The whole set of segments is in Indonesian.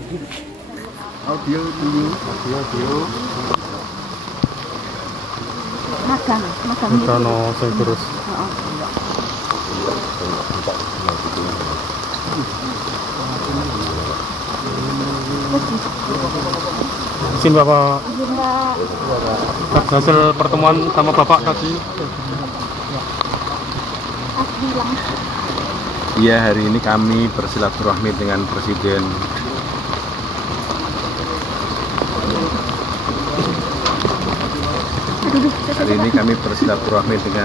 Audio dulu. Magang Kita no sing terus. Izin Bapak, hasil pertemuan sama Bapak tadi. Iya, hari ini kami bersilaturahmi dengan Presiden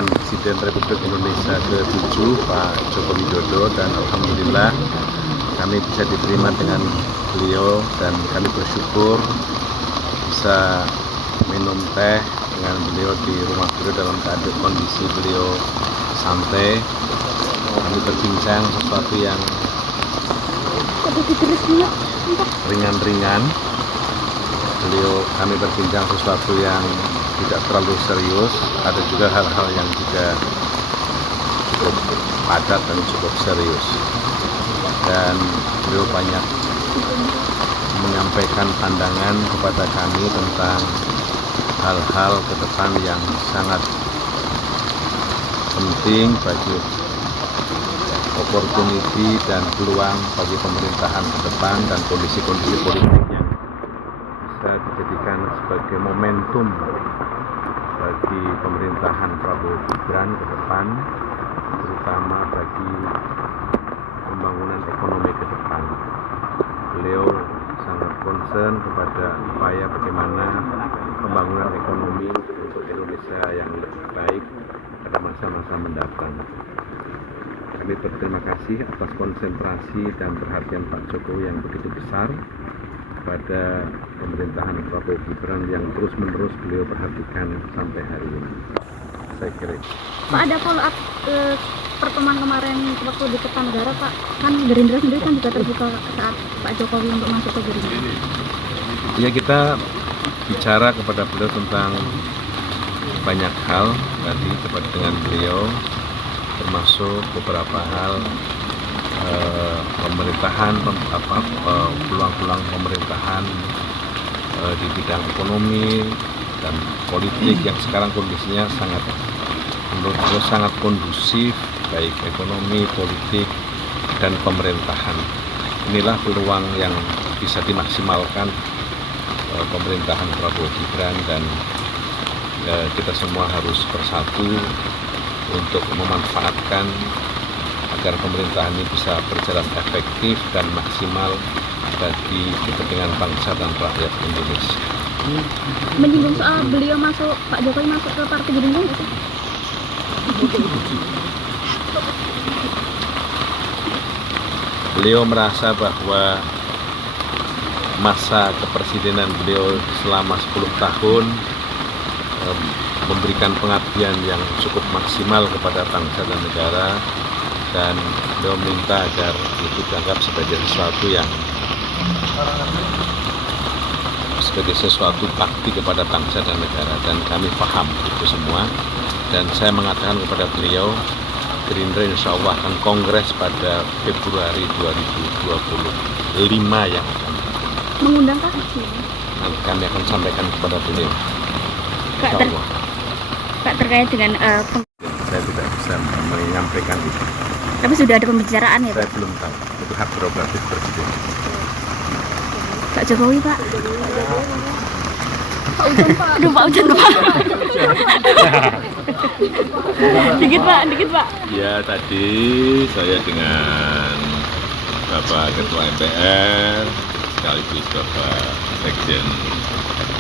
Presiden Republik Indonesia ke-7 Pak Joko Widodo, dan alhamdulillah kami bisa diterima dengan beliau dan kami bersyukur bisa minum teh dengan beliau di rumah beliau dalam keadaan kondisi beliau santai. Kami berbincang sesuatu yang ringan-ringan. Kami berbincang sesuatu yang tidak terlalu serius. Ada juga hal-hal yang juga cukup padat dan cukup serius. Dan beliau banyak menyampaikan pandangan kepada kami tentang hal-hal ke depan yang sangat penting bagi opportunity dan peluang bagi pemerintahan ke depan, dan kondisi-kondisi politik yang bisa dijadikan sebagai momentum bagi pemerintahan Prabowo Gibran ke depan, terutama bagi pembangunan ekonomi ke depan. Beliau sangat concern kepada upaya bagaimana pembangunan ekonomi untuk Indonesia yang lebih baik pada masa-masa mendatang. Kami berterima kasih atas konsentrasi dan perhatian Pak Jokowi yang begitu besar pada pemerintahan Prabowo Gibran yang terus-menerus beliau perhatikan sampai hari ini. Saya kira. Pak, ada follow up pertemuan kemarin waktu di Kertanegara, Pak. Kan Gerindra sendiri kan juga terbuka saat Pak Jokowi untuk masuk ke Gerindra. Ya, kita bicara kepada beliau tentang banyak hal tadi dengan beliau, termasuk beberapa hal pemerintahan, peluang-peluang pemerintahan di bidang ekonomi dan politik yang sekarang kondisinya menurut saya sangat kondusif, baik ekonomi, politik, dan pemerintahan. Inilah peluang yang bisa dimaksimalkan pemerintahan Prabowo Gibran, dan kita semua harus bersatu untuk memanfaatkan agar pemerintahan ini bisa berjalan efektif dan maksimal bagi kepentingan bangsa dan rakyat Indonesia. Menyinggung soal beliau masuk, Pak Jokowi masuk ke Partai Gerindra nggak sih? Beliau merasa bahwa masa kepresidenan beliau selama 10 tahun memberikan pengabdian yang cukup maksimal kepada bangsa dan negara, dan beliau minta agar itu dianggap sebagai sesuatu bakti kepada bangsa dan negara, dan kami paham itu semua. Dan saya mengatakan kepada beliau, Gerindra insya Allah akan kongres pada Februari 2025 yang akan Mengundang Kak? nanti kami akan sampaikan kepada beliau. Insya Allah. Kak, terkait dengan Saya tidak bisa menyampaikan itu. tapi sudah ada pembicaraan ya, Saya Pak? belum tahu. Itu hak prerogatif Presiden. Pak Jokowi, Pak. Aduh, Pak Ujan, Pak. Dikit, Pak. Ya, tadi saya dengan Bapak Ketua MPR sekaligus Bapak Sekjen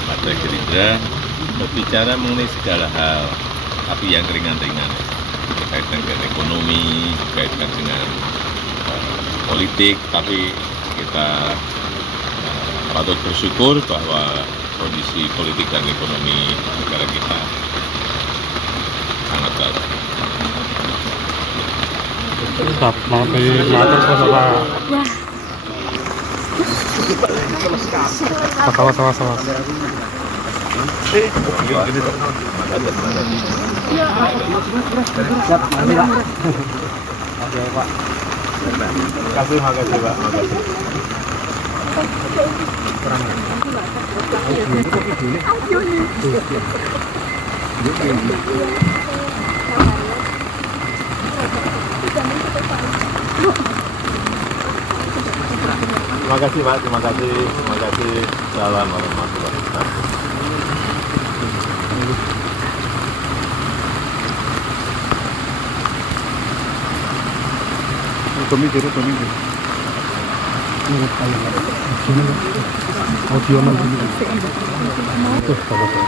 Partai Gerindra berbicara mengenai segala hal, tapi yang ringan-ringan, berkaitan dengan ekonomi, berkaitan dengan politik, tapi kita patut bersyukur bahwa kondisi politik dan ekonomi negara kita sangat baik. Siap, mau dimatur sama Pak. Sawa. Makasih Pak. Terima kasih Pak, terima kasih. Salam warahmatullahi wabarakatuh. Tommy jero. Audio man dulu. Tuh, bapak.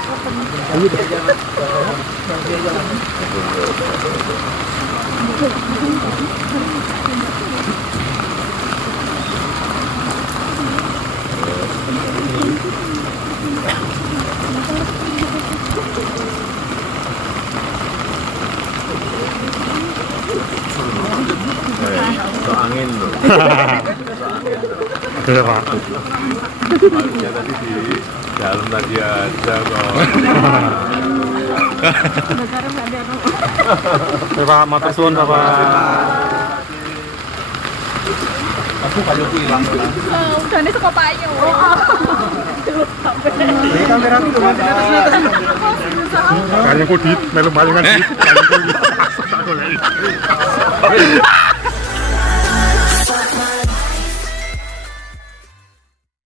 Itu angin loh. Iya, Pak. Harusnya tadi di dalam tadi aja kok. Oke, Pak, matur suwun, Bapak. Udah nih suka payu. Kayaknya kok dit, melu palingan dit. Kayaknya kok dit.